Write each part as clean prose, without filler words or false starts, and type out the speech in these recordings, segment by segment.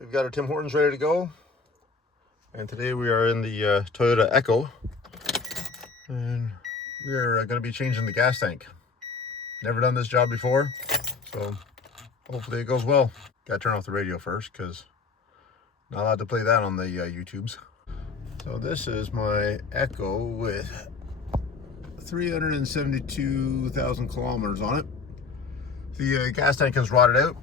We've got our Tim Hortons ready to go, and today we are in the Toyota Echo, and we're going to be changing the gas tank. Never done this job before, so hopefully it goes well. Got to turn off the radio first because not allowed to play that on the YouTubes. So this is my Echo with 372,000 kilometers on it. The gas tank is rotted out.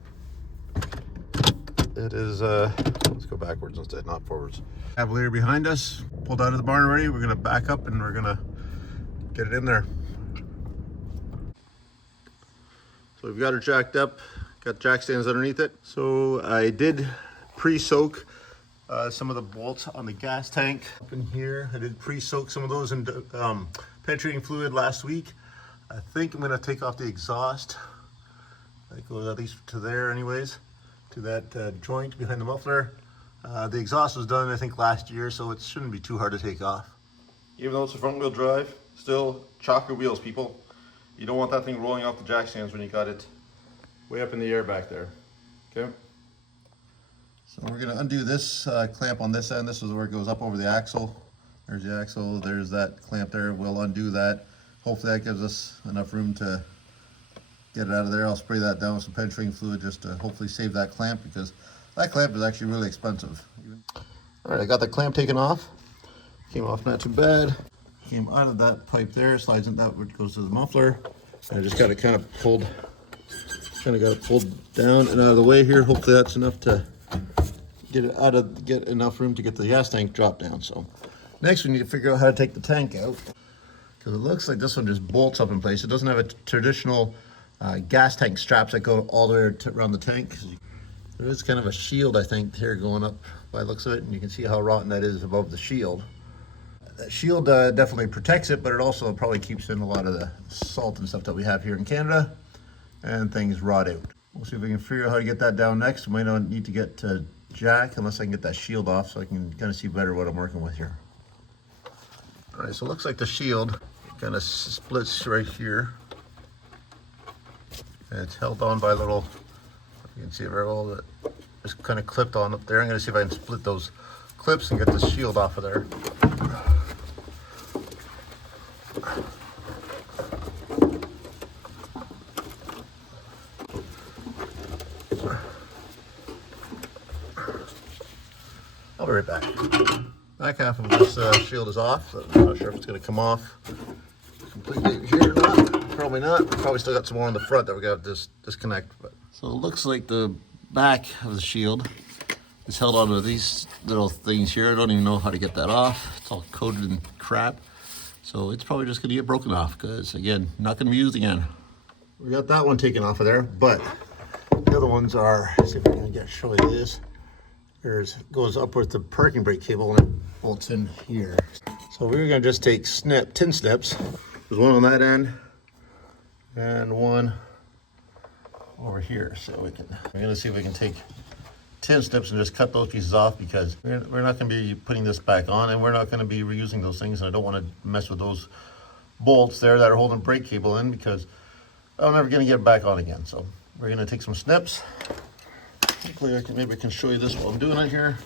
It is, let's go backwards instead, not forwards. Cavalier behind us, pulled out of the barn already. We're gonna back up and we're gonna get it in there. So we've got her jacked up, got jack stands underneath it. So I did pre-soak some of the bolts on the gas tank up in here. I did pre-soak some of those in penetrating fluid last week. I think I'm gonna take off the exhaust. That goes at least to there anyways, to that joint behind the muffler. The exhaust was done I think last year, so it shouldn't be too hard to take off. Even though it's a front wheel drive, still chalk your wheels, people. You don't want that thing rolling off the jack stands when you got it way up in the air back there, okay? So we're gonna undo this clamp on this end. This is where it goes up over the axle. There's the axle, there's that clamp there. We'll undo that. Hopefully that gives us enough room to get it out of there. I'll spray that down with some penetrating fluid just to hopefully save that clamp, because that clamp is actually really expensive. All right, I got the clamp taken off. Came off not too bad. Came out of that pipe there, slides in that, which goes to the muffler. And I just got it kind of pulled down and out of the way here. Hopefully that's enough to get enough room to get the gas tank dropped down. So next we need to figure out how to take the tank out, because it looks like this one just bolts up in place. It doesn't have a traditional gas tank straps that go all the way around the tank. There is kind of a shield, I think, here going up by the looks of it, and you can see how rotten that is above the shield. That shield definitely protects it, but it also probably keeps in a lot of the salt and stuff that we have here in Canada, and things rot out. We'll see if we can figure out how to get that down next. We might not need to get jack unless I can get that shield off, so I can kind of see better what I'm working with here. All right, so it looks like the shield kind of splits right here. And it's held on by a little, you can see it very well, that it's kind of clipped on up there. I'm gonna see if I can split those clips and get the shield off of there. I'll be right back. Back half of this shield is off. I'm not sure if it's gonna come off completely here or not. Probably not. Probably still got some more on the front that we got to disconnect. But. So it looks like the back of the shield is held onto these little things here. I don't even know how to get that off. It's all coated in crap. So it's probably just gonna get broken off because, again, not gonna be used again. We got that one taken off of there, but the other ones are, let's see if I can show you this. It goes up with the parking brake cable and it bolts in here. So we're gonna just take tin snips. There's one on that end and one over here. So we're gonna see if we can take tin snips and just cut those pieces off, because we're not gonna be putting this back on, and we're not gonna be reusing those things, and I don't wanna mess with those bolts there that are holding brake cable in, because I'm never gonna get it back on again. So we're gonna take some snips. Hopefully maybe I can show you this while I'm doing it here.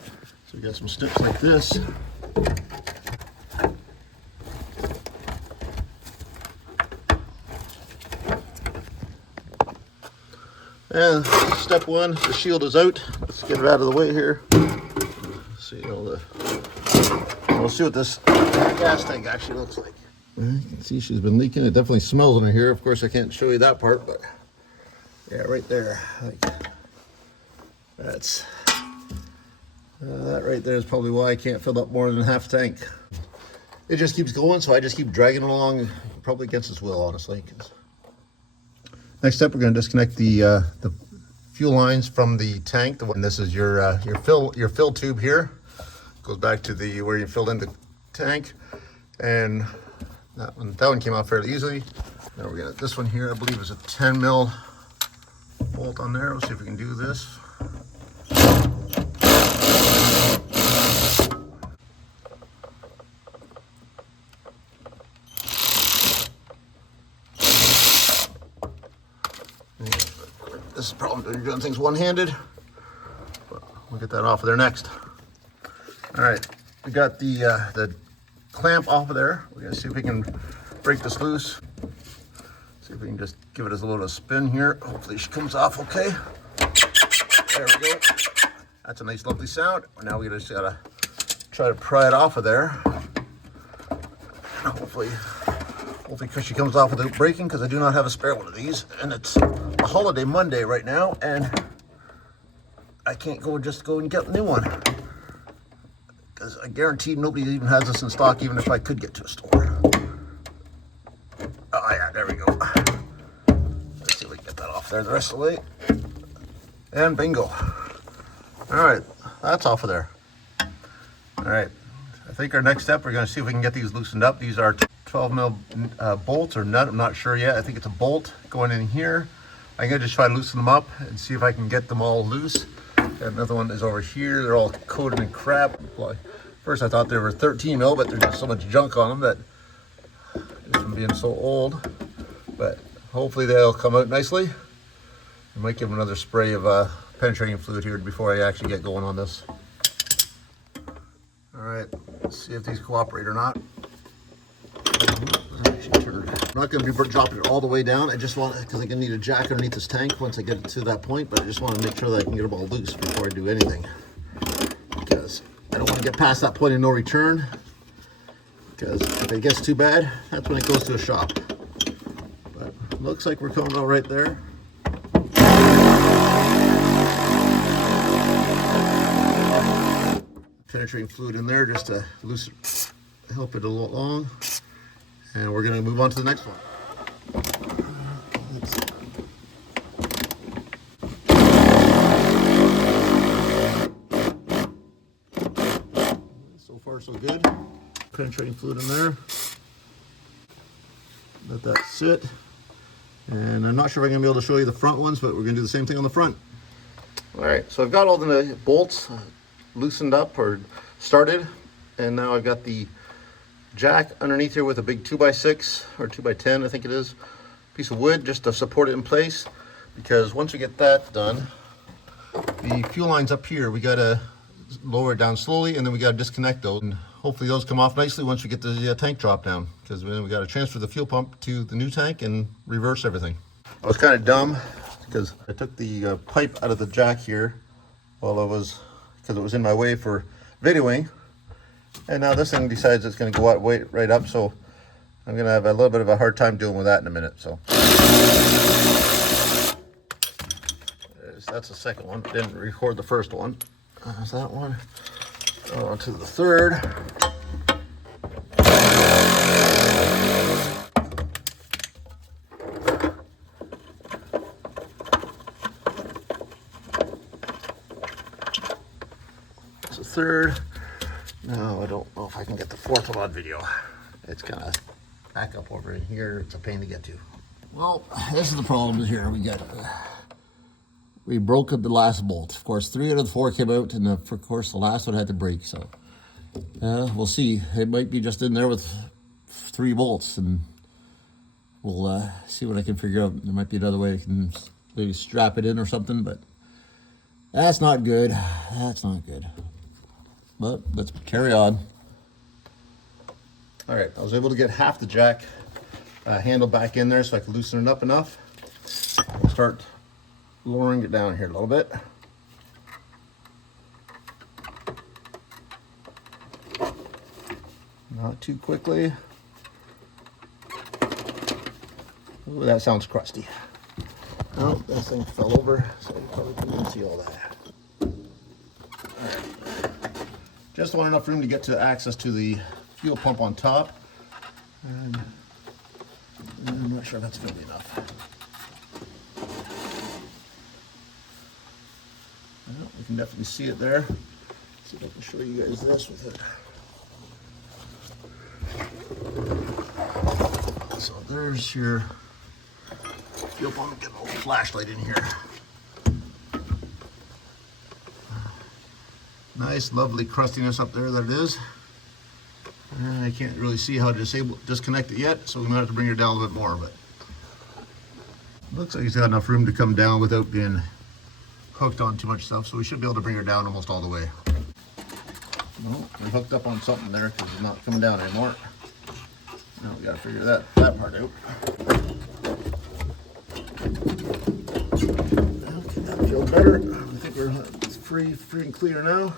So we got some snips like this. And step one, the shield is out. Let's get it out of the way here. We'll see what this gas tank actually looks like. You can see she's been leaking. It definitely smells in here. Of course, I can't show you that part, but yeah, right there. That right there is probably why I can't fill up more than half the tank. It just keeps going, so I just keep dragging along, probably against its will, honestly. Next step, we're going to disconnect the fuel lines from the tank. This is your fill tube here. Goes back to where you filled in the tank, and that one came out fairly easily. Now we're gonna this one here. I believe is a 10 mil bolt on there. Let's see if we can do this. This is probably doing things one-handed. We'll get that off of there next. All right, we got the clamp off of there. We're gonna see if we can break this loose. See if we can just give it a little spin here. Hopefully she comes off okay. There we go. That's a nice lovely sound. Now we just gotta try to pry it off of there. Hopefully she comes off without breaking, because I do not have a spare one of these. And it's a holiday Monday right now, and I can't go and get a new one. Because I guarantee nobody even has this in stock, even if I could get to a store. Oh yeah, there we go. Let's see if we can get that off there the rest of the way. And bingo. All right, that's off of there. All right, I think our next step, we're gonna see if we can get these loosened up. These are 12 mil bolts or nut, I'm not sure yet. I think it's a bolt going in here. I'm gonna just try to loosen them up and see if I can get them all loose. And another one is over here. They're all coated in crap. First I thought they were 13 mil, but there's just so much junk on them that just from being so old. But hopefully they'll come out nicely. I might give them another spray of penetrating fluid here before I actually get going on this. All right, let's see if these cooperate or not. I'm not going to be dropping it all the way down. I just want, because I'm going to need a jack underneath this tank once I get it to that point, but I just want to make sure that I can get them all loose before I do anything. Because I don't want to get past that point of no return. Because if it gets too bad, that's when it goes to a shop. But looks like we're coming out right there. Penetrating fluid in there just to loosen, help it along. And we're going to move on to the next one. So far so good. Penetrating fluid in there. Let that sit. And I'm not sure if I'm going to be able to show you the front ones, but we're going to do the same thing on the front. All right, so I've got all the bolts loosened up or started, and now I've got the jack underneath here with a big 2x6 or 2x10, I think it is, piece of wood just to support it in place. Because once we get that done, the fuel lines up here, we gotta lower it down slowly, and then we gotta disconnect those, and hopefully those come off nicely once we get the tank drop down, because then we gotta transfer the fuel pump to the new tank and reverse everything. I was kind of dumb because I took the pipe out of the jack here while because it was in my way for videoing. And now this thing decides it's going to go out right up, so I'm going to have a little bit of a hard time dealing with that in a minute. So that's the second one. Didn't record the first one. There's that one. On to the third. That's the third. No, I don't know if I can get the fourth one on video. It's kind of back up over in here. It's a pain to get to. Well, this is the problem here. We broke up the last bolt. Of course, 3 out of the 4 came out, and of course the last one had to break. So we'll see. It might be just in there with 3 bolts, and we'll see what I can figure out. There might be another way I can maybe strap it in or something, but that's not good. That's not good. But let's carry on. All right, I was able to get half the jack handle back in there so I could loosen it up enough. I'll start lowering it down here a little bit. Not too quickly. Ooh, that sounds crusty. Oh, this thing fell over, so you probably couldn't see all that. Just want enough room to get to access to the fuel pump on top. And I'm not sure if that's going to be enough. Well, we can definitely see it there. Let's see if I can show you guys this with it. So there's your fuel pump. Get a little flashlight in here. Nice, lovely crustiness up there that it is. And I can't really see how to disconnect it yet, so we might have to bring it down a little bit more, but looks like it's got enough room to come down without being hooked on too much stuff, so we should be able to bring her down almost all the way. Well, we're hooked up on something there because it's not coming down anymore. Now we gotta figure that part out. Okay, that feels better. I think we're free and clear now.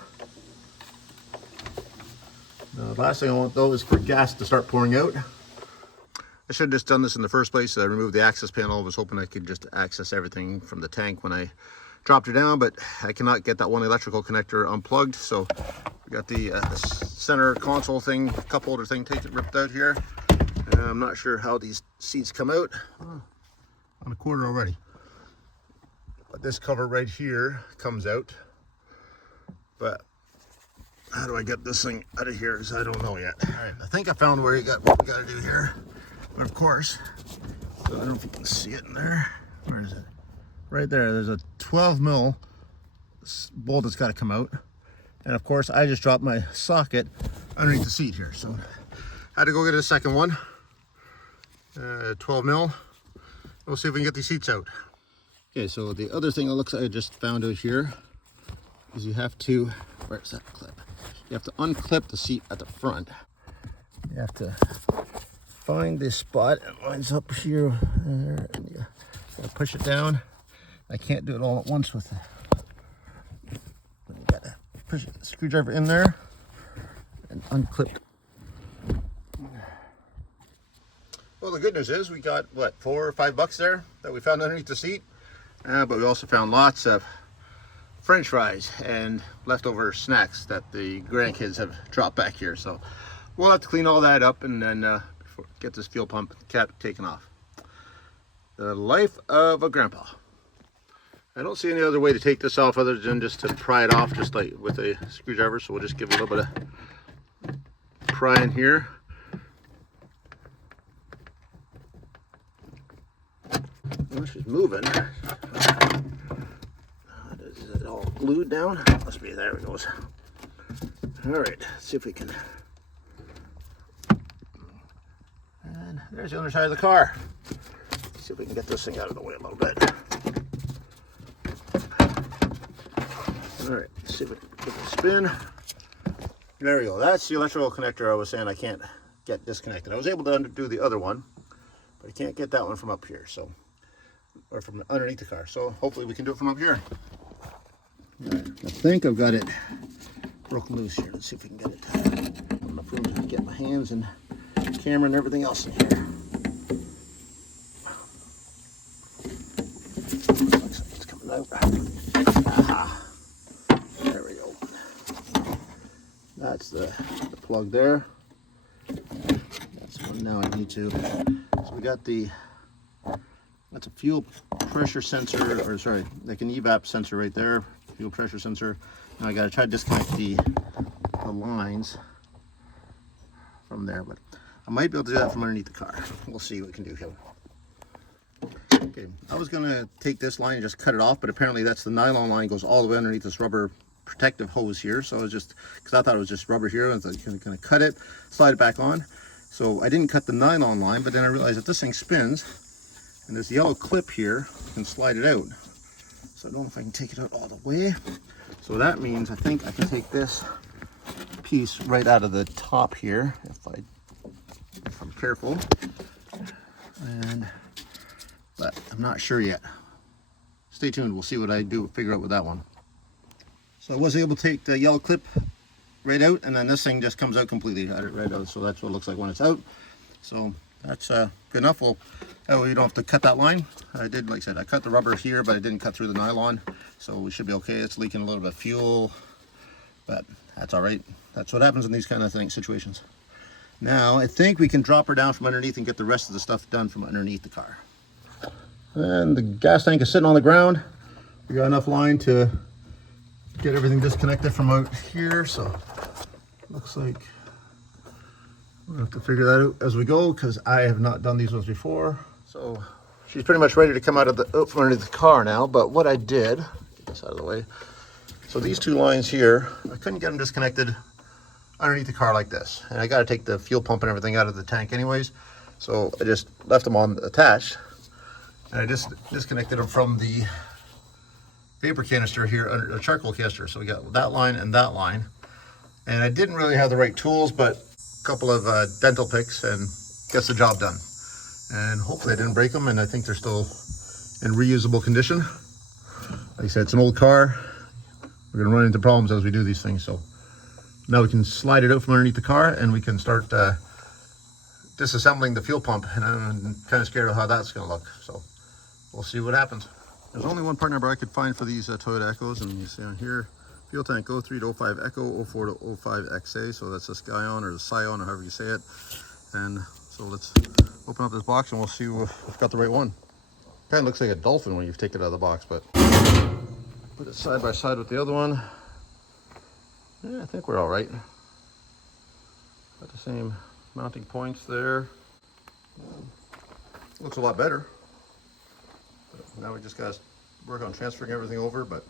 The last thing I want though is for gas to start pouring out. I should have just done this in the first place. I removed the access panel. I was hoping I could just access everything from the tank when I dropped her down, but I cannot get that one electrical connector unplugged. So we got the center console thing, cup holder thing ripped out here. I'm not sure how these seats come out. On a quarter already. But this cover right here comes out. But how do I get this thing out of here? Because I don't know yet. All right, I think I found what we got to do here. But of course, so I don't know if you can see it in there. Where is it? Right there. There's a 12 mil bolt that's got to come out. And of course, I just dropped my socket underneath the seat here. So I had to go get a second one. 12 mil. We'll see if we can get these seats out. Okay, so the other thing it looks like I just found out here is you have to, where's that clip? You have to unclip the seat at the front. You have to find this spot. It lines up here, there, and you gotta push it down. I can't do it all at once with it. You gotta push the screwdriver in there and unclip. Well, the good news is we got, what, $4 or $5 there that we found underneath the seat. But we also found lots of French fries and leftover snacks that the grandkids have dropped back here. So we'll have to clean all that up and then get this fuel pump cap taken off. The life of a grandpa. I don't see any other way to take this off other than just to pry it off just like with a screwdriver. So we'll just give it a little bit of pry in here. Well, she's moving. Is it all glued down? Must be. There it goes. All right, let's see if we can. And there's the underside of the car. Let's see if we can get this thing out of the way a little bit. All right, let's see if we can give it a spin. There we go. That's the electrical connector I was saying I can't get disconnected. I was able to undo the other one, but I can't get that one from up here. So. Or from underneath the car. So hopefully we can do it from up here. Right, I think I've got it broken loose here. Let's see if we can get it. Enough room to get my hands and camera and everything else in here. Looks like it's coming out. Aha. There we go. That's the plug there. That's one now I need to. So we got the. That's a fuel pressure sensor, or sorry, like an evap sensor right there, fuel pressure sensor. Now I gotta try to disconnect the lines from there, but I might be able to do that from underneath the car. We'll see what we can do here. Okay, I was gonna take this line and just cut it off, but apparently that's the nylon line goes all the way underneath this rubber protective hose here. So I was just, because I thought it was just rubber here, I was gonna cut it, slide it back on. So I didn't cut the nylon line, but then I realized that this thing spins. And this yellow clip here, you can slide it out. So I don't know if I can take it out all the way. So that means I think I can take this piece right out of the top here, if I'm careful. But I'm not sure yet. Stay tuned, we'll see what I do, figure out with that one. So I was able to take the yellow clip right out, and then this thing just comes out completely right out. So that's what it looks like when it's out. So that's good enough. That way you don't have to cut that line. I did, like I said, I cut the rubber here, but I didn't cut through the nylon. So we should be okay. It's leaking a little bit of fuel, but that's all right. That's what happens in these kind of situations. Now, I think we can drop her down from underneath and get the rest of the stuff done from underneath the car. And the gas tank is sitting on the ground. We got enough line to get everything disconnected from out here. So looks like we'll have to figure that out as we go, because I have not done these ones before. So she's pretty much ready to come out of from underneath the car now. But what I did, get this out of the way. So these two lines here, I couldn't get them disconnected underneath the car like this. And I got to take the fuel pump and everything out of the tank anyways. So I just left them on attached. And I just disconnected them from the vapor canister here, a charcoal canister. So we got that line and that line. And I didn't really have the right tools, but a couple of dental picks and gets the job done. And hopefully I didn't break them, and I think they're still in reusable condition. Like I said, it's an old car. We're gonna run into problems as we do these things. So now we can slide it out from underneath the car and we can start disassembling the fuel pump. And I'm kind of scared of how that's gonna look. So we'll see what happens. There's only one part number I could find for these Toyota Echoes, and you see on here, fuel tank 03 to 05 Echo, 04 to 05 XA. So that's the Scion or the Scion, or however you say it. And so let's open up this box and we'll see if we've got the right one. Kind of looks like a dolphin when you've taken it out of the box, but put it side by side with the other one. Yeah, I think we're all right. Got the same mounting points there. Looks a lot better. Now we just got to work on transferring everything over, but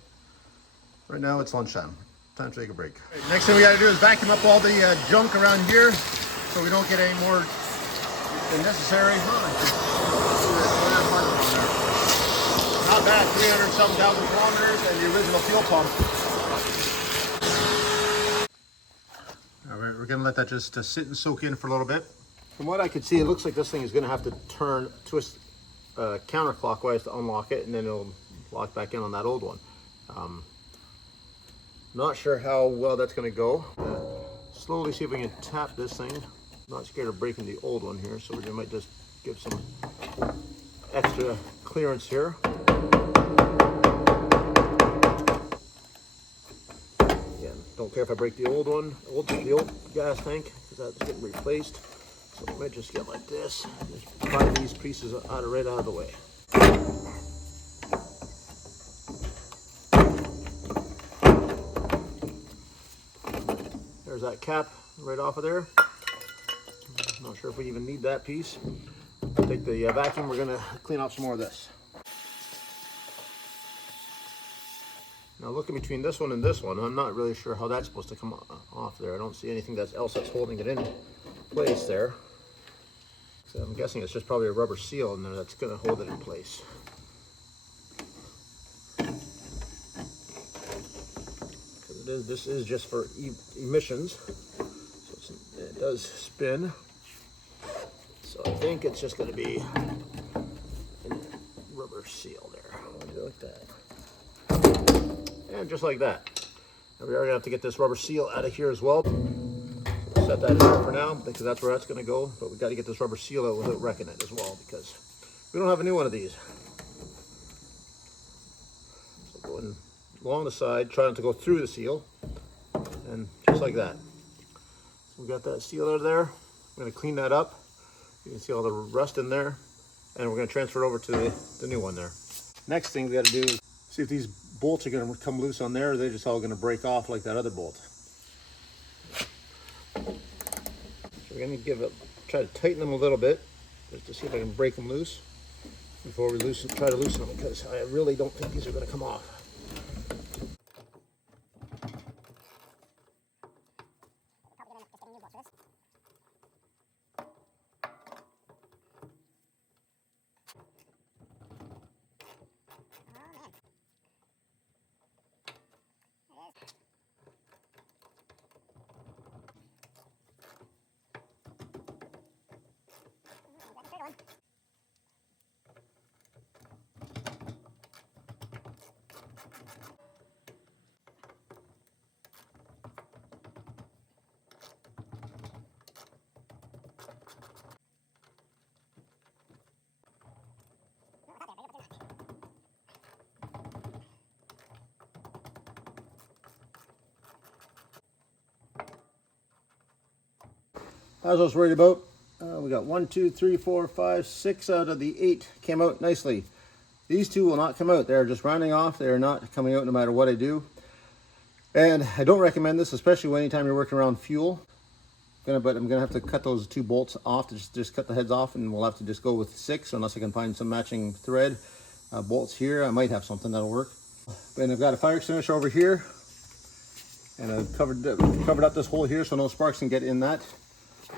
right now it's lunchtime. Time to take a break. Right, next thing we got to do is vacuum up all the junk around here so we don't get any more than necessary. Not bad, 300-something thousand kilometers and the original fuel pump. All right, we're gonna let that just sit and soak in for a little bit. From what I could see, it looks like this thing is gonna have to twist counterclockwise to unlock it, and then it'll lock back in on that old one. Not sure how well that's gonna go. Slowly see if we can tap this thing. Not scared of breaking the old one here, so we might just give some extra clearance here. Again, don't care if I break the old one, the old gas tank, because that's getting replaced. So we might just get like this, just pry these pieces right out of the way. There's that cap right off of there. Not sure if we even need that piece. Take the vacuum, we're gonna clean off some more of this. Now looking between this one and this one, I'm not really sure how that's supposed to come off there. I don't see anything else that's holding it in place there. So I'm guessing it's just probably a rubber seal in there that's gonna hold it in place. This is just for emissions, so it does spin. So I think it's just going to be a rubber seal there. Like that. And just like that. And we are going to have to get this rubber seal out of here as well. So set that in there for now, because that's where that's going to go. But we've got to get this rubber seal out without wrecking it as well, because we don't have a new one of these. So going along the side, trying to go through the seal, and just like that. So we got that seal out of there. I'm going to clean that up. You can see all the rust in there, and we're going to transfer it over to the new one there. Next thing we got to do is see if these bolts are going to come loose on there, or they're just all going to break off like that other bolt. So we're going to try to tighten them a little bit, just to see if I can break them loose before we try to loosen them, because I really don't think these are going to come off. As I was worried about, we got 1, 2, 3, 4, 5, 6 out of the 8 came out nicely. These two will not come out. They're just rounding off. They're not coming out no matter what I do. And I don't recommend this, especially anytime you're working around fuel. But I'm gonna have to cut those 2 bolts off, to just cut the heads off, and we'll have to just go with 6 unless I can find some matching thread. Bolts here, I might have something that'll work. And I've got a fire extinguisher over here, and I've covered up this hole here so no sparks can get in that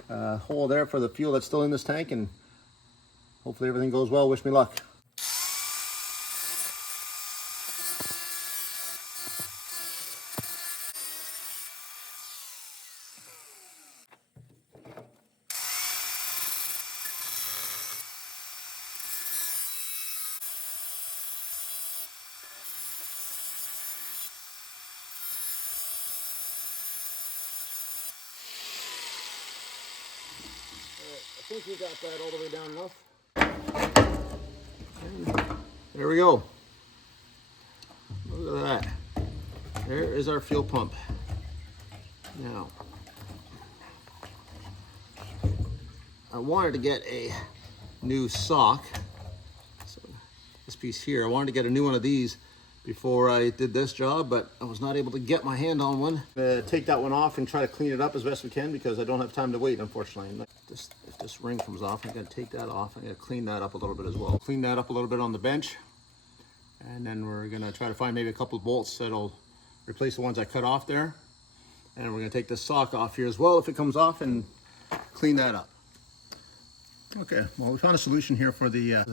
hole there for the fuel that's still in this tank, and hopefully everything goes well. Wish me luck. I think we got that all the way down enough. And there we go. Look at that. There is our fuel pump. Now, I wanted to get a new sock. So this piece here, I wanted to get a new one of these before I did this job, but I was not able to get my hand on one. Take that one off and try to clean it up as best we can because I don't have time to wait, unfortunately. If this ring comes off, I gotta take that off. I gotta clean that up a little bit as well. Clean that up a little bit on the bench. And then we're gonna try to find maybe a couple of bolts that'll replace the ones I cut off there. And we're gonna take this sock off here as well if it comes off and clean that up. Okay, well we found a solution here for the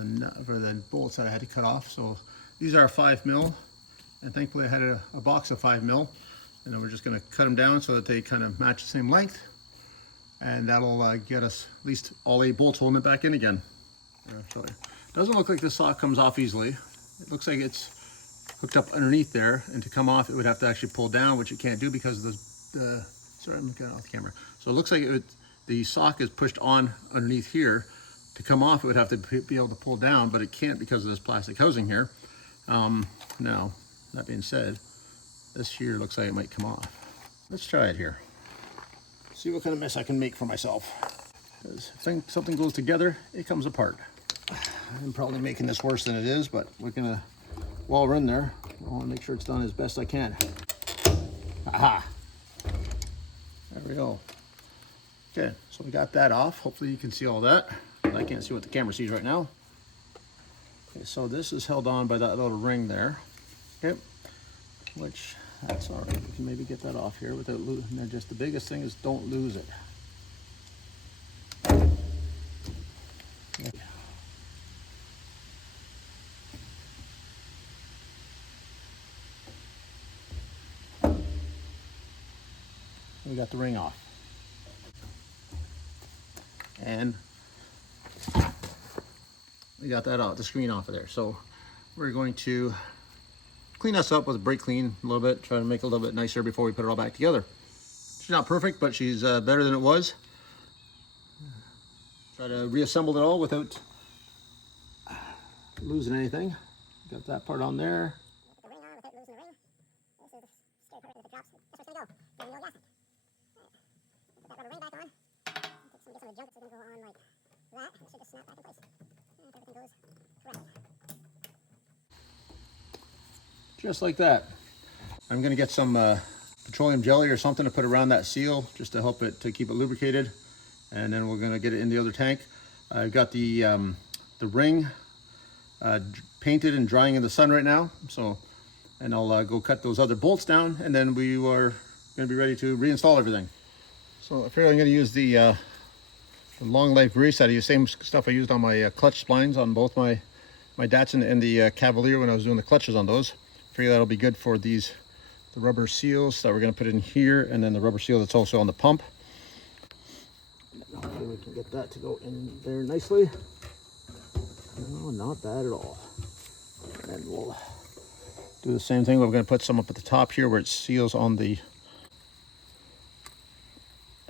bolts that I had to cut off. So these are 5 mil, and thankfully I had a box of 5 mil. And then we're just gonna cut them down so that they kind of match the same length. And that'll get us at least all 8 bolts holding it back in again. So it doesn't look like the sock comes off easily. It looks like it's hooked up underneath there, and to come off it would have to actually pull down, which it can't do because of sorry, I'm getting off the camera. So it looks like the sock is pushed on underneath here. To come off it would have to be able to pull down, but it can't because of this plastic housing here. Now, that being said, this here looks like it might come off. Let's try it here. See what kind of mess I can make for myself. Because if something goes together, it comes apart. I'm probably making this worse than it is, but we're gonna, while we're in there, I want to make sure it's done as best I can. Aha! There we go. Okay, so we got that off. Hopefully you can see all that. I can't see what the camera sees right now. Okay, so this is held on by that little ring there. Okay, which that's all right. We can maybe get that off here without losing. And then just the biggest thing is don't lose it. Yeah. We got the ring off. And we got that out, the screen off of there. So we're going to clean this up with a brake clean a little bit, try to make it a little bit nicer before we put it all back together. She's not perfect, but she's better than it was. Try to reassemble it all without losing anything. Got that part on there. Put the ring on without losing the ring. This is the scary part. If it drops, that's where it's gonna go. Then you'll gas it. Put that rubber ring back on. Get some of the junk that's gonna go on like that. It should just snap back in place. And everything goes correct. Just like that. I'm gonna get some petroleum jelly or something to put around that seal just to help it, to keep it lubricated. And then we're gonna get it in the other tank. I've got the ring painted and drying in the sun right now. So, and I'll go cut those other bolts down, and then we are gonna be ready to reinstall everything. So I figure I'm gonna use the long life grease. I use the same stuff I used on my clutch splines on both my Datsun and the Cavalier when I was doing the clutches on those. I figure that'll be good for the rubber seals that we're gonna put in here, and then the rubber seal that's also on the pump. Hopefully we can get that to go in there nicely. No, not bad at all. And then we'll do the same thing. We're going to put some up at the top here where it seals on the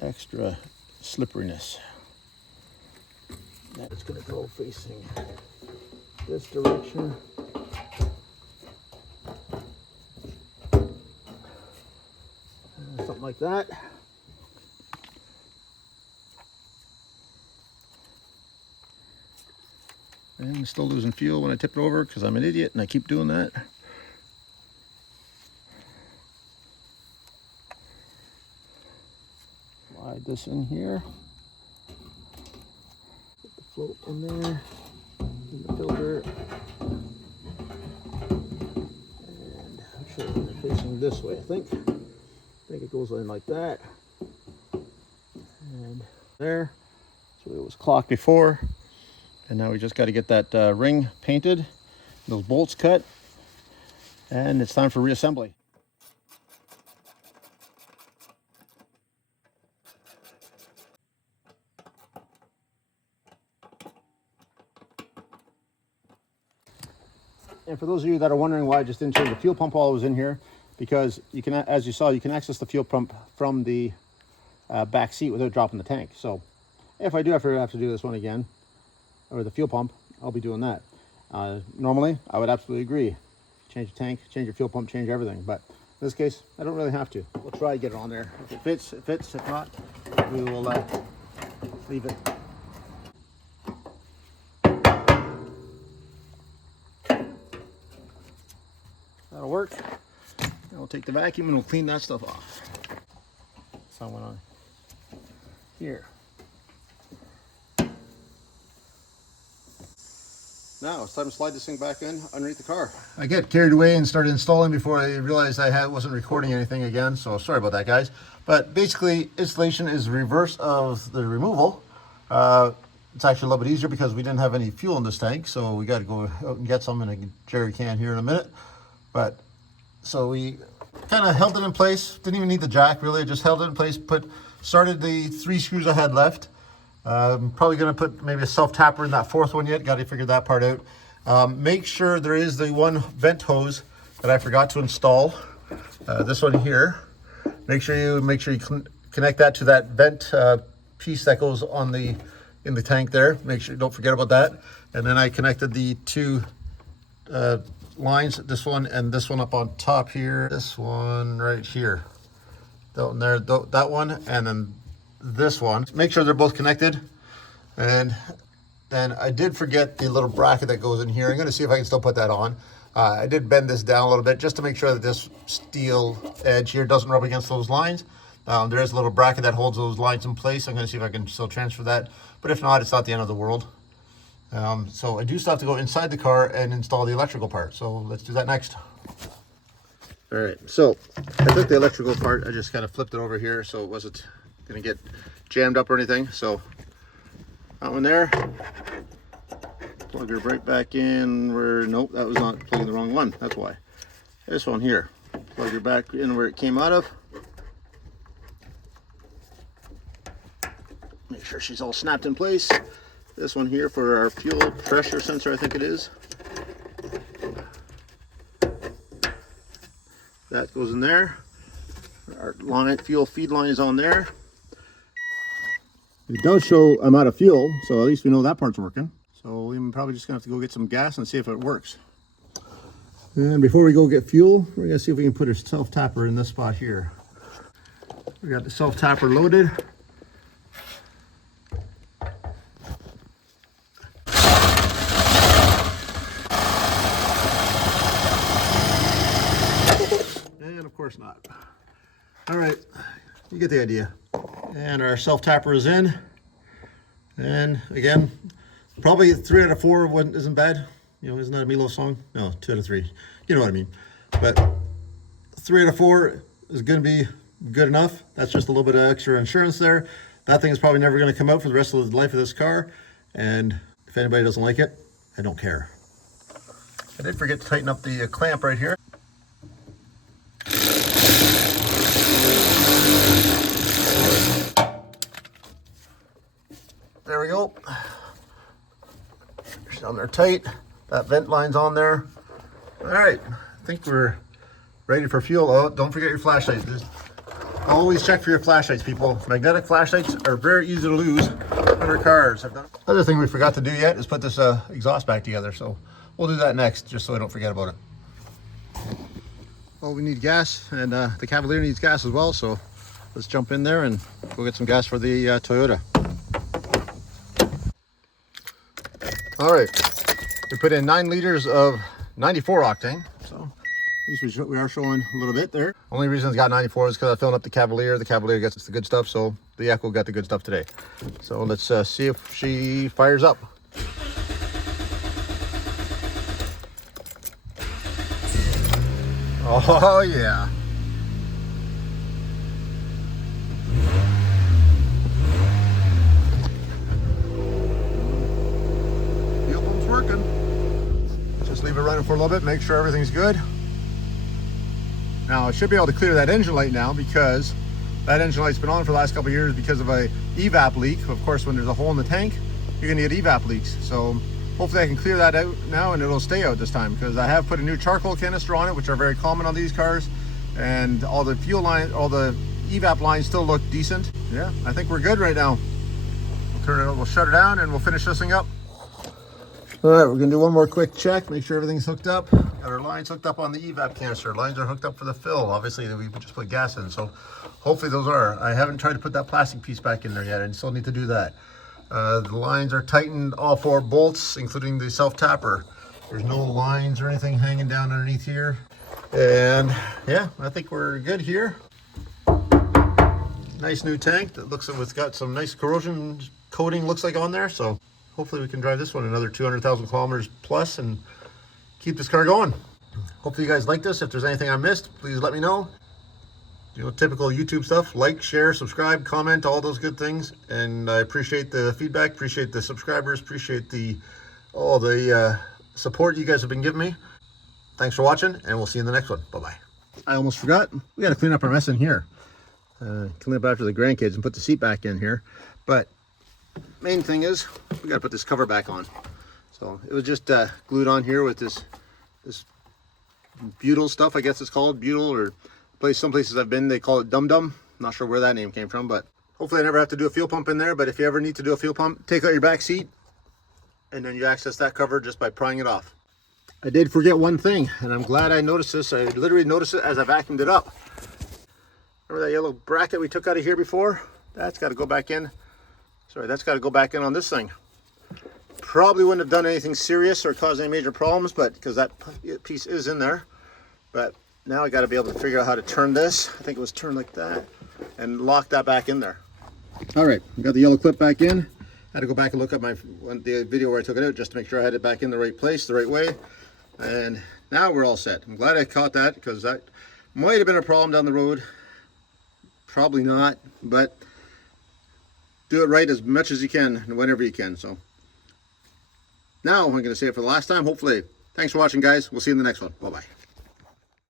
extra slipperiness. That is going to go facing this direction. Something like that. And I'm still losing fuel when I tip it over because I'm an idiot and I keep doing that. Slide this in here. Put the float in there. In the filter. And I'm sure they're facing this way, I think. I think it goes in like that. And there. So it was clocked before. And now we just got to get that ring painted, those bolts cut, and it's time for reassembly. And for those of you that are wondering why I just didn't change the fuel pump while I was in here, because you can, as you saw, you can access the fuel pump from the back seat without dropping the tank. So If I do have to do this one again, or the fuel pump, I'll be doing that. Normally, I would absolutely agree. Change the tank, change your fuel pump, change everything. But in this case, I don't really have to. We'll try to get it on there. If it fits, it fits. If not, we will leave it. That'll work. And we'll take the vacuum and we'll clean that stuff off. So I went on here. Now it's time to slide this thing back in underneath the car. I get carried away and started installing before I realized I wasn't recording anything again, so sorry about that, guys. But basically, installation is the reverse of the removal. It's actually a little bit easier because we didn't have any fuel in this tank, so we got to go out and get some in a jerry can here in a minute. But so we kind of held it in place. Didn't even need the jack really. Just held it in place. Started the 3 screws I had left. Probably going to put maybe a self-tapper in that 4th one yet. Got to figure that part out. Make sure there is the one vent hose that I forgot to install. This one here. Make sure you connect that to that vent piece that goes on in the tank there. Make sure, don't forget about that. And then I connected the 2 lines, this one and this one up on top here. This one right here. That one, and then this one. Make sure they're both connected. And then I did forget the little bracket that goes in here. I'm going to see if I can still put that on. I did bend this down a little bit just to make sure that this steel edge here doesn't rub against those lines. There is a little bracket that holds those lines in place. I'm going to see if I can still transfer that. But if not, it's not the end of the world. So I do still have to go inside the car and install the electrical part. So let's do that next. All right, so I took the electrical part. I just kind of flipped it over here so it wasn't going to get jammed up or anything. So that one there, plug her right back in where, nope, that was not plugging the wrong one. That's why. This one here, plug her back in where it came out of. Make sure she's all snapped in place. This one here for our fuel pressure sensor, I think it is. That goes in there. Our fuel feed line is on there. It does show I'm out of fuel, so at least we know that part's working. So we're probably just gonna have to go get some gas and see if it works. And before we go get fuel, we're gonna see if we can put a self-tapper in this spot here. We got the self-tapper loaded. Of course not. All right, you get the idea. And our self-tapper is in. And again, probably 3 out of 4 isn't bad. You know, isn't that a Milo song? No, 2 out of 3. You know what I mean. But 3 out of 4 is going to be good enough. That's just a little bit of extra insurance there. That thing is probably never going to come out for the rest of the life of this car. And if anybody doesn't like it, I don't care. I did forget to tighten up the clamp right here. There we go. It's down there tight. That vent line's on there. All right, I think we're ready for fuel. Oh, don't forget your flashlights. Always check for your flashlights, people. Magnetic flashlights are very easy to lose under cars. Other thing we forgot to do yet is put this exhaust back together. So we'll do that next, just so I don't forget about it. Well, we need gas, and the Cavalier needs gas as well. So let's jump in there and go get some gas for the Toyota. All right, we put in 9 liters of 94 octane, so at least we are showing a little bit there. Only reason it's got 94 is because I filled up the Cavalier. The Cavalier gets the good stuff, so the Echo got the good stuff today. So let's see if she fires up. Oh yeah. Working. Just leave it running for a little bit, make sure everything's good. Now I should be able to clear that engine light now, because that engine light's been on for the last couple of years because of a evap leak. Of course, when there's a hole in the tank, you're gonna get evap leaks. So hopefully I can clear that out now and it'll stay out this time, because I have put a new charcoal canister on it, which are very common on these cars, and all the fuel line, all the evap lines still look decent. Yeah, I think we're good right now. We'll turn it, we'll shut it down and we'll finish this thing up. All right, we're gonna do one more quick check, make sure everything's hooked up. Got our lines hooked up on the evap canister. Lines are hooked up for the fill. Obviously, we just put gas in, so hopefully those are. I haven't tried to put that plastic piece back in there yet, and still need to do that. The lines are tightened, all 4 bolts, including the self-tapper. There's no lines or anything hanging down underneath here. And yeah, I think we're good here. Nice new tank that looks like it's got some nice corrosion coating, looks like, on there, so hopefully we can drive this one another 200,000 kilometers plus and keep this car going. Hopefully you guys like this. If there's anything I missed, please let me know. You know, typical YouTube stuff. Like, share, subscribe, comment, all those good things. And I appreciate the feedback, appreciate the subscribers, appreciate all the support you guys have been giving me. Thanks for watching, and we'll see you in the next one. Bye-bye. I almost forgot. We got to clean up our mess in here. Clean up after the grandkids and put the seat back in here. But main thing is we got to put this cover back on. So it was just glued on here with this butyl stuff, I guess it's called butyl, or some places I've been they call it dum dum. Not sure where that name came from, but hopefully I never have to do a fuel pump in there. But if you ever need to do a fuel pump, take out your back seat and then you access that cover just by prying it off. I did forget one thing, and I'm glad I noticed this. I literally noticed it as I vacuumed it up. Remember that yellow bracket we took out of here before? That's got to go back in. Sorry, that's got to go back in on this thing. Probably wouldn't have done anything serious or caused any major problems, but because that piece is in there. But now I got to be able to figure out how to turn this. I think it was turned like that, and lock that back in there. All right, we got the yellow clip back in. I had to go back and look at the video where I took it out just to make sure I had it back in the right place, the right way. And now we're all set. I'm glad I caught that, because that might have been a problem down the road. Probably not, but do it right as much as you can and whenever you can. So now I'm going to say it for the last time, hopefully. Thanks for watching, guys. We'll see you in the next one. Bye-bye.